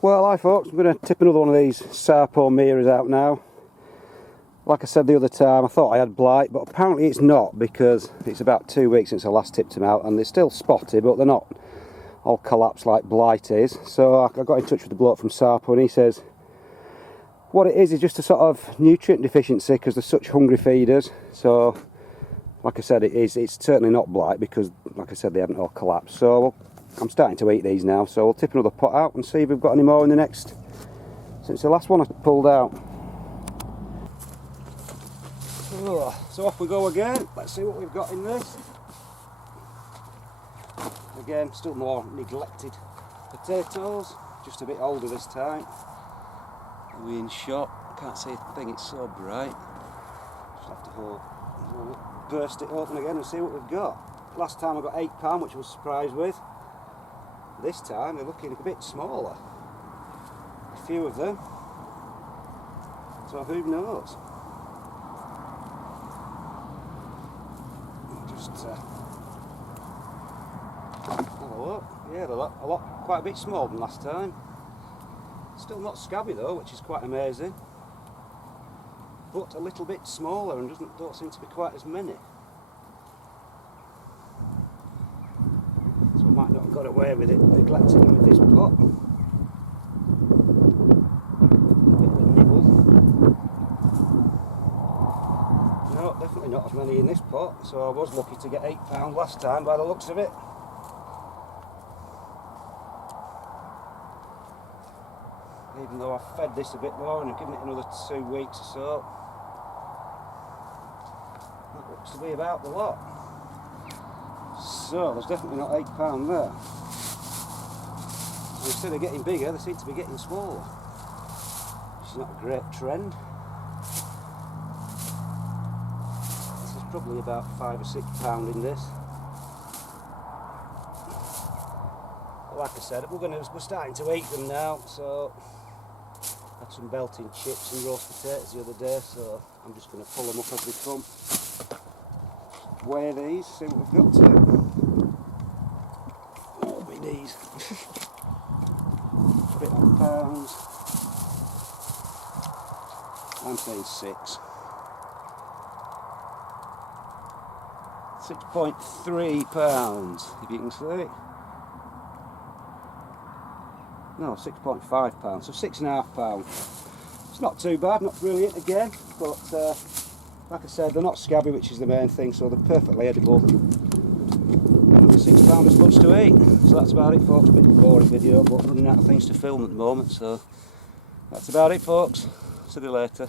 Well, hi folks, I'm going to tip another one of these Sarpo Miras out now. Like I said the other time, I thought I had blight, but apparently it's not, because it's about 2 weeks since I last tipped them out and they're still spotty, but they're not all collapsed like blight is. So I got in touch with the bloke from Sarpo and he says what it is just a sort of nutrient deficiency because they're such hungry feeders. So like I said, it's certainly not blight because like I said they haven't all collapsed. So I'm starting to eat these now, so we'll tip another pot out and see if we've got any more in the next, since the last one I pulled out. So off we go again. Let's see what we've got in this. Again, still more neglected potatoes, just a bit older this time. Are we in shot? Can't see a thing, it's so bright. Just have to burst it open again and see what we've got. Last time I got £8, which I was surprised with. This time they're looking a bit smaller, a few of them, so who knows. Just have a look. Yeah, they're quite a bit smaller than last time. Still not scabby though, which is quite amazing, but a little bit smaller and don't seem to be quite as many. So I might not have got away with it neglecting them with this pot. A bit of a nibble. No, definitely not as many in this pot, so I was lucky to get £8 last time by the looks of it. Even though I've fed this a bit more and I've given it another 2 weeks or so. That looks to be about the lot. So there's definitely not £8 there. So instead of getting bigger, they seem to be getting smaller, which is not a great trend. This is probably about £5 or £6 in this. But like I said, we're starting to eat them now. So I had some belting chips and roast potatoes the other day, so I'm just going to pull them up as they come. Weigh these, see what we've got to. Oh, my knees. Put it on pounds. I'm saying 6. 6.3 if you can see. No, 6.5, so £6.5. It's not too bad, not brilliant again, but like I said, they're not scabby, which is the main thing, so they're perfectly edible. And £6 is much to eat. So that's about it, folks. A bit of a boring video, but running out of things to film at the moment, so that's about it, folks. See you later.